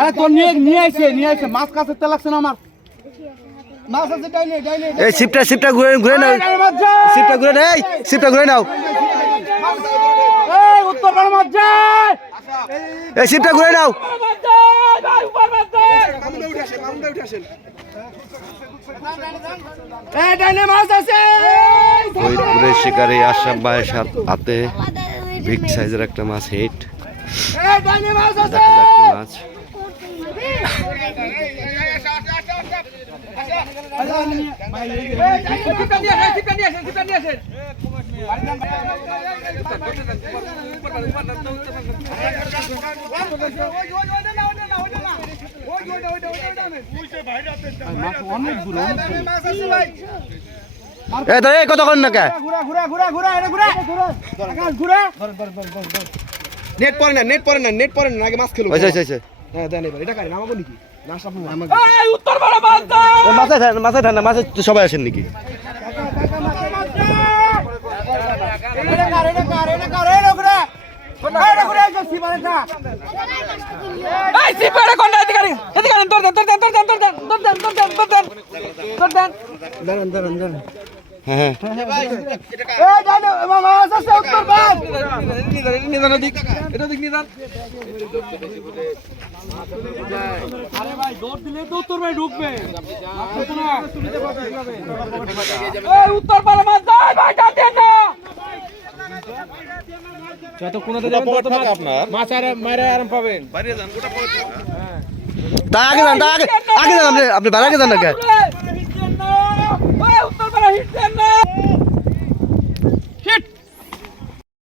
আরে তোর নিয়ে নিয়ে আইছে নিয়ে আইছে। মাছ কাছে তেল লাগছে না আমার। মাছ আছে ডাইলে ডাইলে এই শিপটা শিপটা ঘুরে ঘুরে নাও। শিপটা ঘুরে নাও শিপটা ঘুরে নাও। এই উত্তর পাড়া মাছ যায় এই শিপটা ঘুরে নাও। ফরিদপুরের শিকারে আসাম ভাইয়ের হাতে বিগ সাইজের একটা মাছ হিট মাছ আছে দেখা যাক কি মাছ চিপটা নিয়ে আসেন চিপটা নিয়ে আসেন চিপটা নিয়ে আসেন এই তো এই কতক্ষণ ঘুরা ঘুরা ঘুরা ঘুরা ঘুরা ঘুরা নেট পরে না নেট পরে না নেট পরে না আগে মাছ খেলো হয়েছে হয়েছে হ্যাঁ দেন এবার এটা কারি নামাবো নাকি মাথায় ঠান্ডা সবাই আসেন নাকি? দেন দেন দেন দেন দেন দেন দেন দেন হ্যাঁ আরে ভাই জোর দিলে তো উত্তর ভাই ঢুকবে উত্তর পারে মাছ যায় ভাই ডাকেন না যতক্ষণতে যাবেন তত মাছ আপনার মাছ আর মারে আরাম পাবেন বাইরে যান গোটা পড়ে হ্যাঁ তা আগে যান, তা আগে আগে যান আপনি আপনি বাইরে আগে যান না